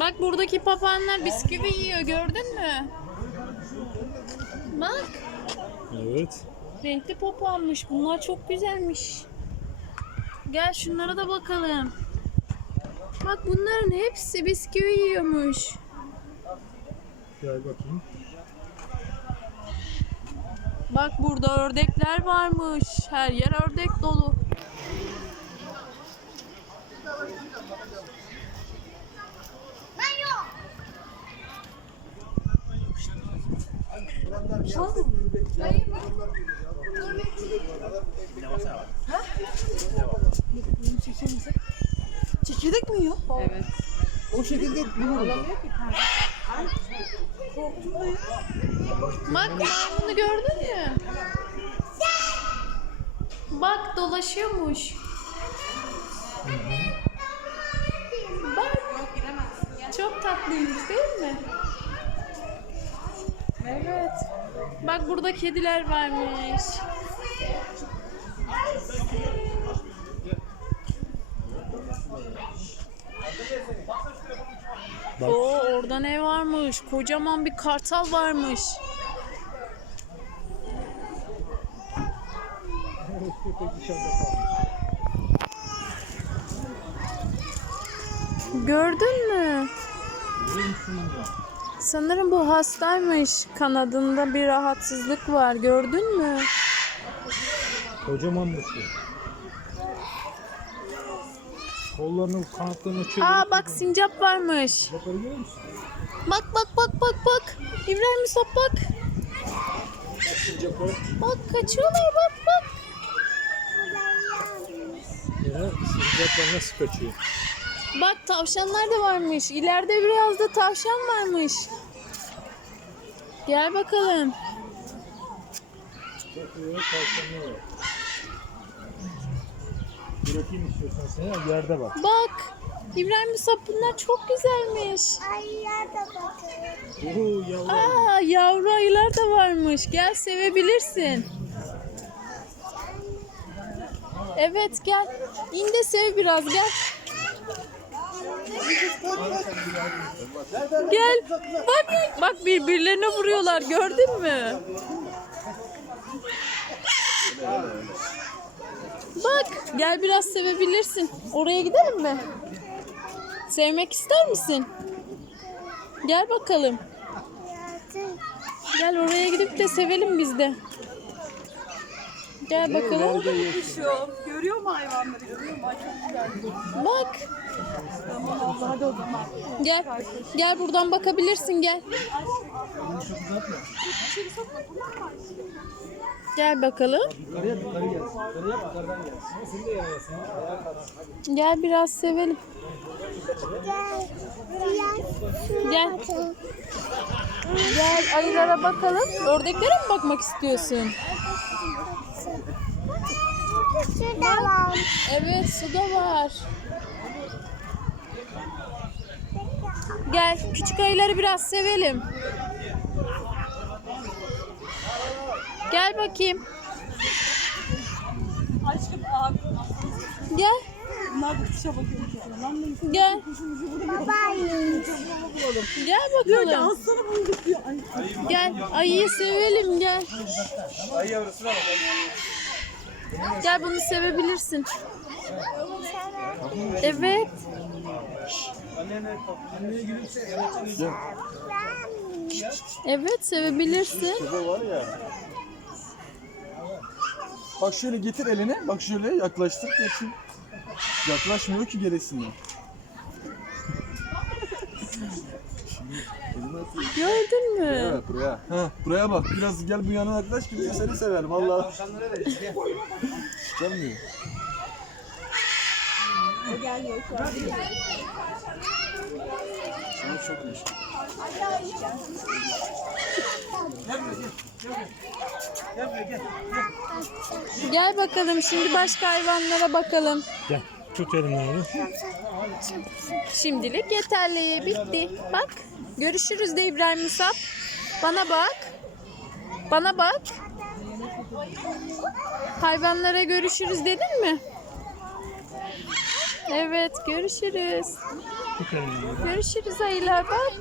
Bak buradaki papağanlar bisküvi yiyor gördün mü? Bak Evet. renkli papağanmış. Bunlar çok güzelmiş. Gel şunlara da bakalım. Bak bunların hepsi bisküvi yiyormuş. Gel bakayım. Bak burada ördekler varmış. Her yer ördek dolu. Çekirdek mi yiyor? Evet. O şekilde bulurum. Bak bunu gördün mü? Bak dolaşıyormuş. Bak. Çok tatlıymış değil mi? Evet. Bak burada kediler varmış. Bak. Oo orada ne varmış? Kocaman bir kartal varmış. Gördün mü? Sanırım bu hastaymış. Kanadında bir rahatsızlık var. Gördün mü? Kocaman şu. Kollarını, kanatlarını çeviriyor. Aa bak sincap varmış. Bak musun? Bak bak bak bak bak. İbrahim Musab bak. Bak kaçıyorlar bak bak. Ya sincaplar nasıl kaçıyor? Bak tavşanlar da varmış. İleride biraz da tavşan varmış. Gel bakalım. Bırakayım istiyorsan seni. Yerde bak. Bak. İbrahim Musab bunlar çok güzelmiş. Ayıya da bakın. Oo yavrum. Aa yavru ayılar da varmış. Gel sevebilirsin. Evet gel. İn de sev biraz gel. Gel. Bak bak birbirlerine vuruyorlar gördün mü? Bak gel biraz sevebilirsin. Oraya gidelim mi? Sevmek ister misin? Gel bakalım. Gel oraya gidip de sevelim biz de. Gel bakalım. Şu, görüyor mu hayvanları? Görüyor mu? Ay çok güzel. Bak. Tamam hadi o zaman. Gel. Gel buradan bakabilirsin gel. Gel bakalım. Yukarıya yukarı gelsin. Yukarıya yukarıdan gelsin. Seni de yaralasın. Gel biraz sevelim. Gel. Gel ayılara bakalım. Ördeklere mi bakmak istiyorsun? Şurada var. Evet suda var. Gel küçük ayıları biraz sevelim. Gel bakayım. Aşkım abi. Gel. Bunlar bu kuşa bakıyor kuşuna. Lan ne istiyorsun? Gel. Kuşumuzu. Gel Diyor ki bakalım. alsana bulduk diyor. Ay, Gel ayıyı sevelim gel. Gel bunu sevebilirsin. Evet. Evet sevebilirsin. Şurada var ya. Bak şöyle getir elini. Bak şöyle yaklaştır. Geçin. Yaklaşmıyor ki atıyor. Gördün mü? Evet buraya. Ha, buraya bak. Biraz gel bu yana yaklaş ki seni sever. Vallahi. Gelmiyor. o gelmiyor şu an. Sana çok iyi. Gel bakalım şimdi başka hayvanlara bakalım. Gel. Tut elimden. Şimdilik yeterli. Bitti. Bak. Görüşürüz de İbrahim Musab. Bana bak. Bana bak. Hayvanlara görüşürüz dedin mi? Evet görüşürüz. Görüşürüz ayılar bak.